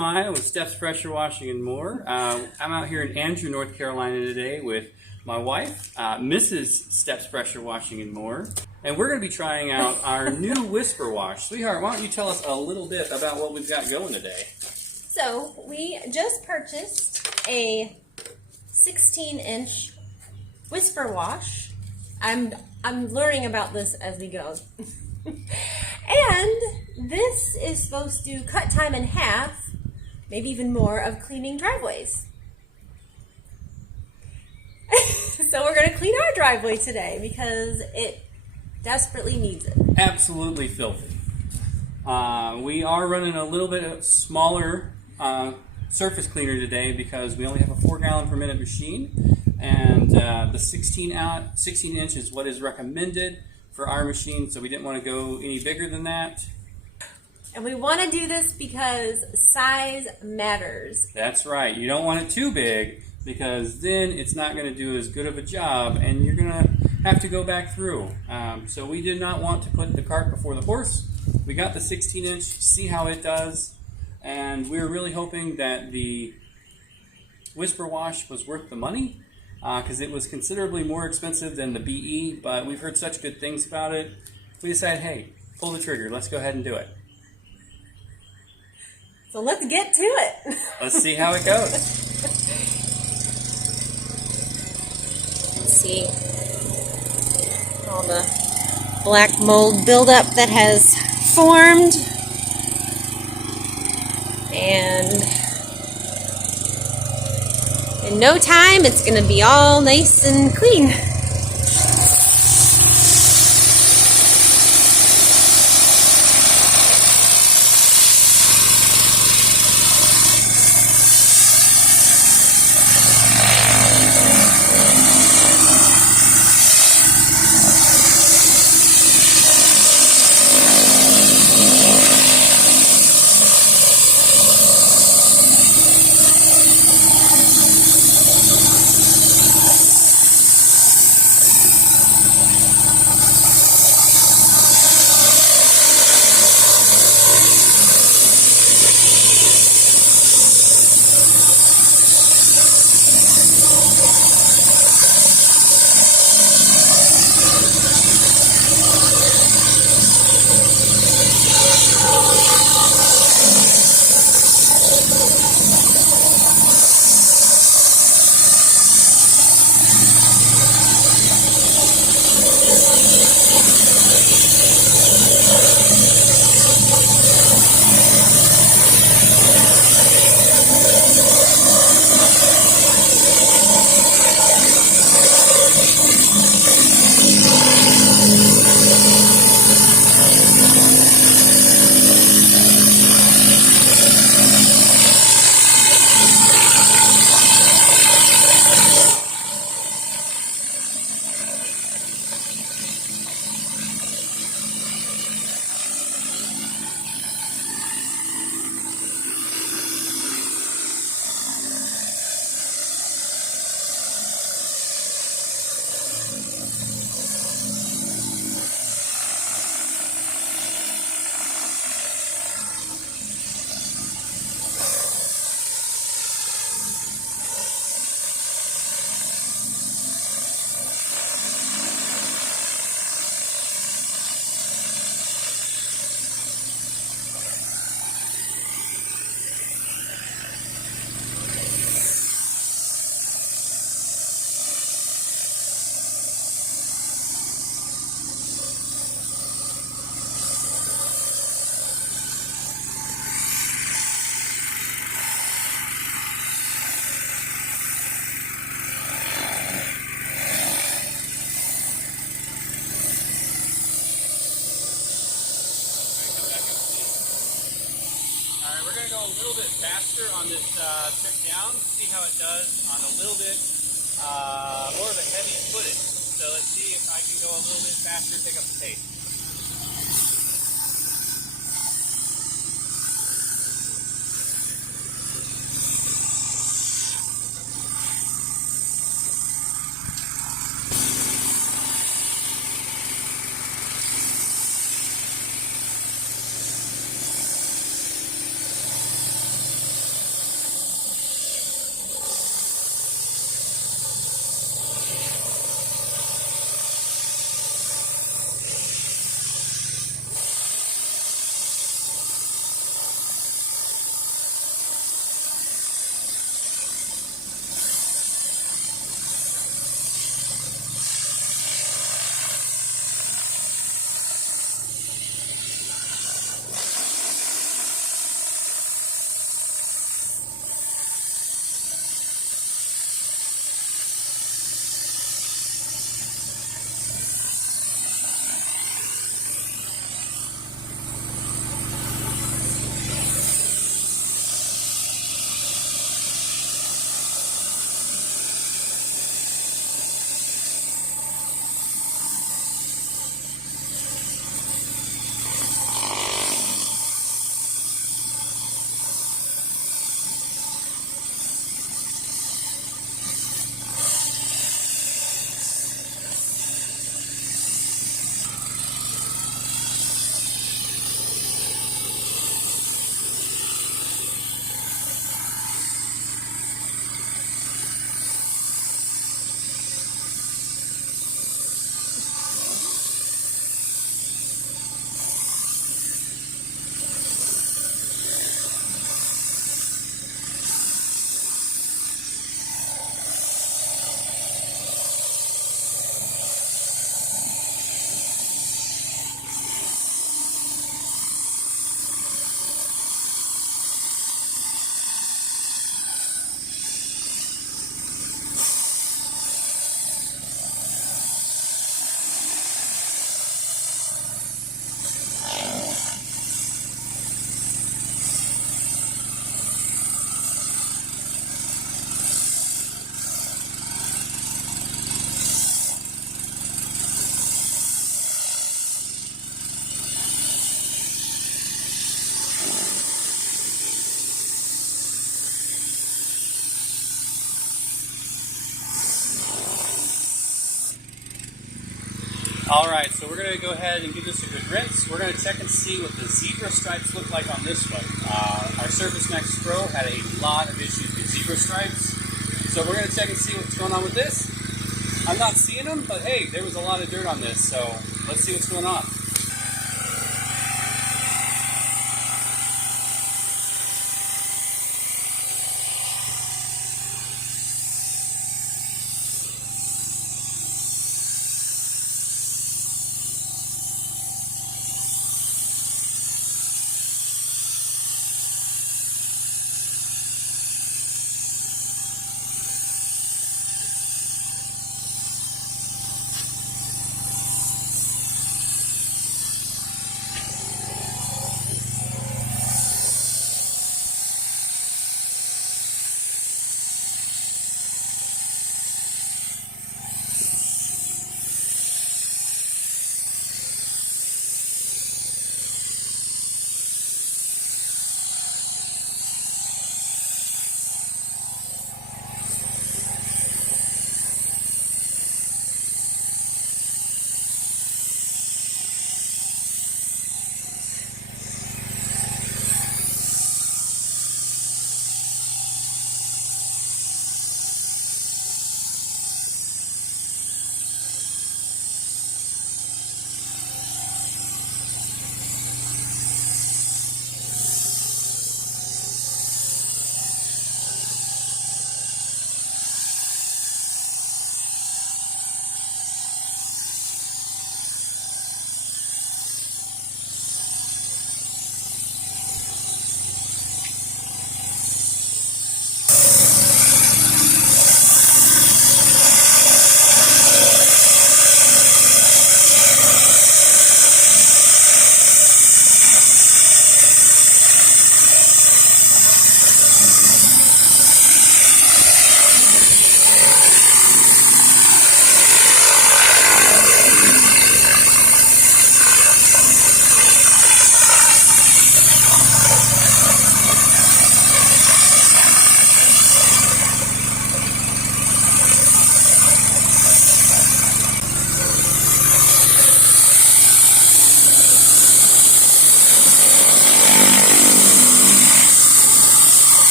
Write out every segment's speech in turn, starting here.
I with Steps Pressure Washing and More. I'm out here in Andrew, North Carolina today with my wife, Mrs. Steps Pressure Washing and More. And we're going to be trying out our new Whisper Wash. Sweetheart, why don't you tell us a little bit about what we've got going today? So, we just purchased a 16-inch Whisper Wash. I'm learning about this as we go. And this is supposed to cut time in half, maybe even more, of cleaning driveways. So we're going to clean our driveway today because it desperately needs it. Absolutely filthy. We are running a little bit smaller surface cleaner today because we only have a 4 gallon per minute machine, and the 16 inch is what is recommended for our machine, so we didn't want to go any bigger than that. And we want to do this because size matters. That's right. You don't want it too big because then it's not going to do as good of a job and you're going to have to go back through. So we did not want to put the cart before the horse. We got the 16 inch, see how it does, and we were really hoping that the Whisper Wash was worth the money because it was considerably more expensive than the BE, but we've heard such good things about it. We decided, hey, pull the trigger. Let's go ahead and do it. So let's get to it. Let's see how it goes. Let's see all the black mold buildup that has formed. And in no time, it's going to be all nice and clean. A little bit faster on this trip down, see how it does on a little bit more of a heavy footage. So let's see if I can go a little bit faster, pick up the pace. Alright, so we're going to go ahead and give this a good rinse. We're going to check and see what the zebra stripes look like on this one. Our Surfacemax Pro had a lot of issues with zebra stripes. So we're going to check and see what's going on with this. I'm not seeing them, but hey, there was a lot of dirt on this, so let's see what's going on.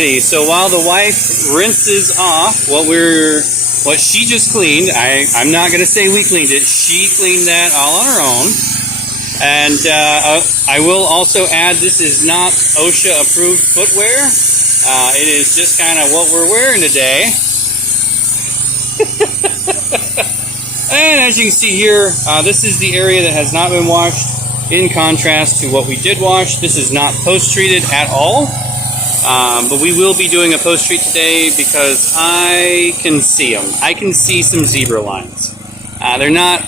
Alrighty, so while the wife rinses off what she just cleaned, I'm not going to say we cleaned it, she cleaned that all on her own. And I will also add, this is not OSHA approved footwear. It is just kind of what we're wearing today. And as you can see here, this is the area that has not been washed, in contrast to what we did wash. This is not post-treated at all. But we will be doing a post-treat today because I can see them. I can see some zebra lines. They're not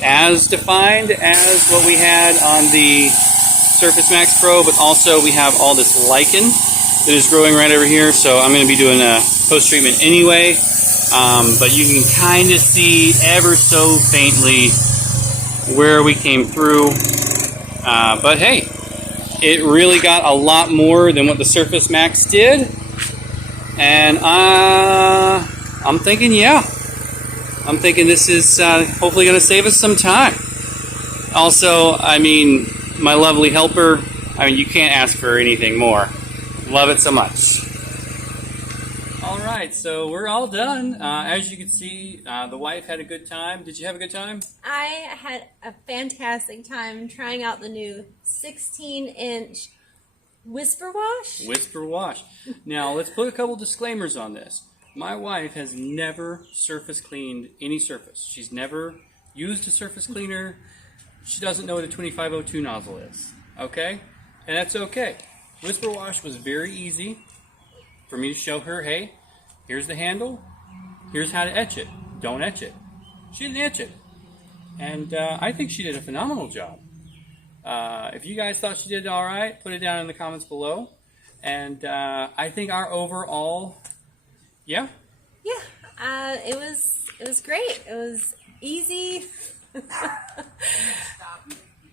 as defined as what we had on the Surfacemax Pro, but also we have all this lichen that is growing right over here, so I'm going to be doing a post-treatment anyway. But you can kind of see ever so faintly where we came through. But hey, it really got a lot more than what the Surfacemax did. And I'm thinking, yeah. I'm thinking this is hopefully going to save us some time. Also, I mean, my lovely helper, I mean, you can't ask for anything more. Love it so much. Alright, so we're all done. As you can see, the wife had a good time. Did you have a good time? I had a fantastic time trying out the new 16-inch Whisper Wash. Whisper Wash. Now, let's put a couple disclaimers on this. My wife has never surface cleaned any surface. She's never used a surface cleaner. She doesn't know what a 2502 nozzle is. Okay? And that's okay. Whisper Wash was very easy for me to show her, hey, here's the handle. Here's how to etch it. Don't etch it. She didn't etch it. And I think she did a phenomenal job. If you guys thought she did all right, put it down in the comments below. And I think our overall... Yeah? Yeah, it was great. It was easy.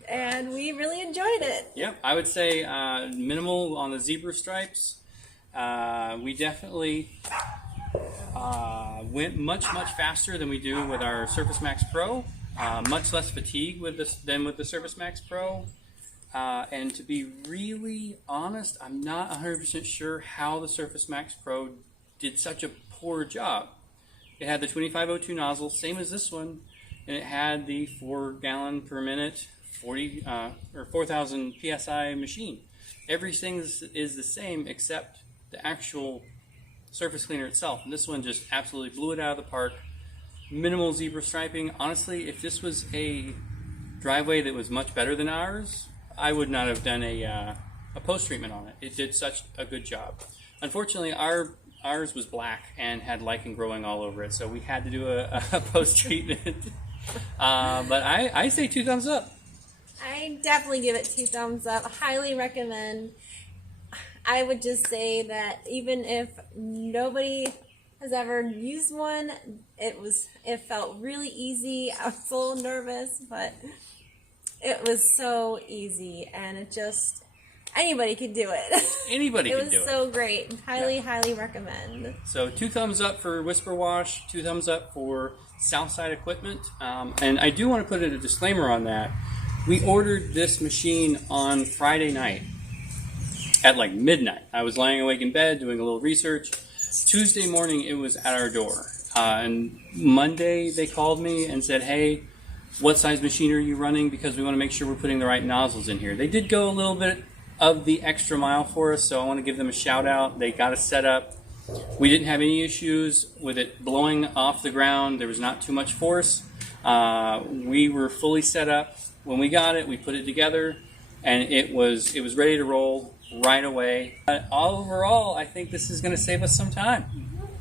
And we really enjoyed it. Yep, I would say minimal on the zebra stripes. We definitely went much faster than we do with our Surfacemax Pro. Much less fatigue with this than with the Surfacemax Pro. And to be really honest, I'm not 100% sure how the Surfacemax Pro did such a poor job. It had the 2502 nozzle, same as this one, and it had the 4 gallon per minute 4,000 psi machine. Everything is the same except the actual surface cleaner itself. And this one just absolutely blew it out of the park. Minimal zebra striping. Honestly, if this was a driveway that was much better than ours, I would not have done a post treatment on it. It did such a good job. Unfortunately, ours was black and had lichen growing all over it, so we had to do a post treatment. But I say 2 thumbs up. I definitely give it 2 thumbs up. Highly recommend. I would just say that even if nobody has ever used one, it felt really easy. I was a little nervous, but it was so easy, and it just anybody could do it. Anybody could do it. It was so great. Highly recommend. So 2 thumbs up for Whisper Wash, 2 thumbs up for Southside Equipment. And I do want to put a disclaimer on that. We ordered this machine on Friday night at like midnight. I was lying awake in bed doing a little research. Tuesday morning it was at our door. And Monday they called me and said, hey, what size machine are you running? Because we want to make sure we're putting the right nozzles in here. They did go a little bit of the extra mile for us, so I want to give them a shout out. They got us set up. We didn't have any issues with it blowing off the ground. There was not too much force. We were fully set up. When we got it, we put it together, and it was ready to roll right away. But overall, I think this is going to save us some time.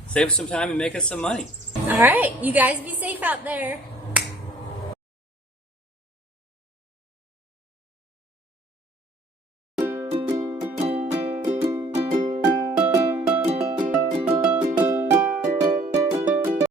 Save us some time and make us some money. All right, you guys be safe out there.